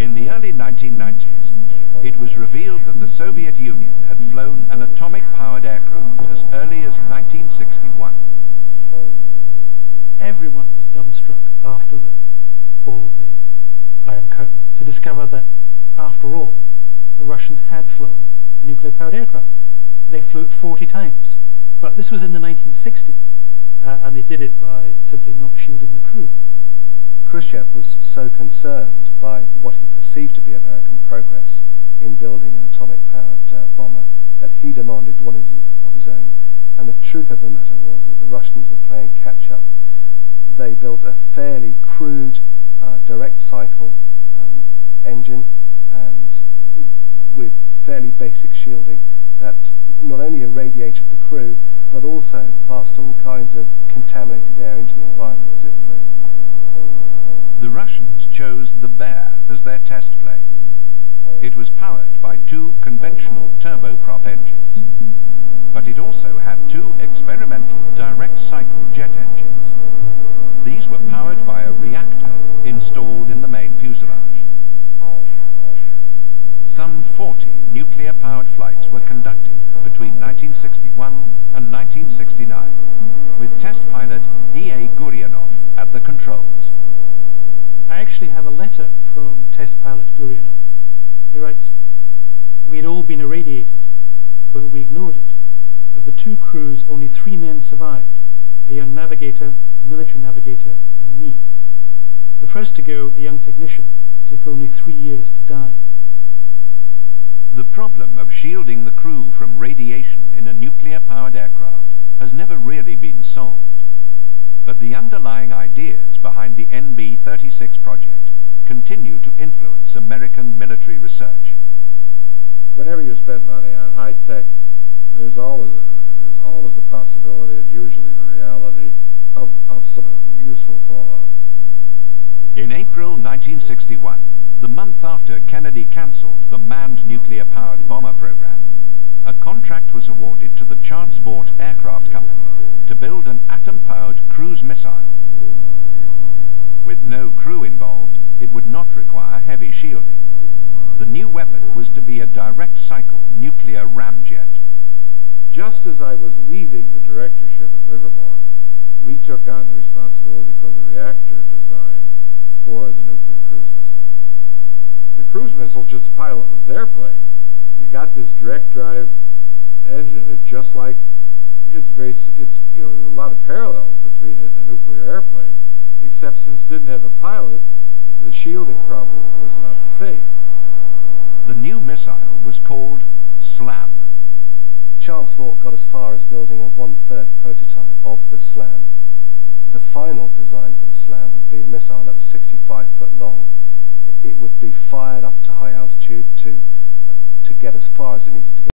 In the early 1990s, it was revealed that the Soviet Union had flown an atomic-powered aircraft as early as 1961. Everyone was dumbstruck after the fall of the Iron Curtain to discover that, after all, the Russians had flown a nuclear-powered aircraft. They flew it 40 times. But this was in the 1960s, and they did it by simply not shielding the crew. Khrushchev was so concerned by what he perceived to be American progress in building an atomic-powered bomber that he demanded one of his own. And the truth of the matter was that the Russians were playing catch-up. They built a fairly crude, direct cycle engine, and with fairly basic shielding that not only irradiated the crew, but also passed all kinds of contaminated air into the environment as it flew. The Russians chose the Bear as their test plane. It was powered by two conventional turboprop engines, but it also had two experimental direct cycle jet engines. These were powered by a reactor installed in the main fuselage. Some 40 nuclear-powered flights were conducted between 1961 and 1969, with test pilot E.A. Gurianov at the controls. I actually have a letter from test pilot Gurianov. He writes, "We had all been irradiated, but we ignored it. Of the two crews, only 3 men survived, a young navigator, a military navigator, and me. The first to go, a young technician, took only 3 years to die." The problem of shielding the crew from radiation in a nuclear-powered aircraft has never really been solved. But the underlying ideas behind the NB-36 project continue to influence American military research. Whenever you spend money on high tech, there's always the possibility and usually the reality of some useful fallout. In April 1961, the month after Kennedy cancelled the manned nuclear-powered bomber program, a contract was awarded to the Zburat Aircraft Company to build an atom-powered cruise missile. With no crew involved, it would not require heavy shielding. The new weapon was to be a direct-cycle nuclear ramjet. Just as I was leaving the directorship at Livermore, we took on the responsibility for the reactor design for the nuclear cruise missile. The cruise missile is just a pilotless airplane. You got this direct drive engine. It's just like it's you know, a lot of parallels between it and a nuclear airplane, except since it didn't have a pilot, the shielding problem was not the same. The new missile was called SLAM. Zburat got as far as building a 1/3 prototype of the SLAM. The final design for the SLAM would be a missile that was 65 foot long. It would be fired up to high altitude to get as far as it needed to go.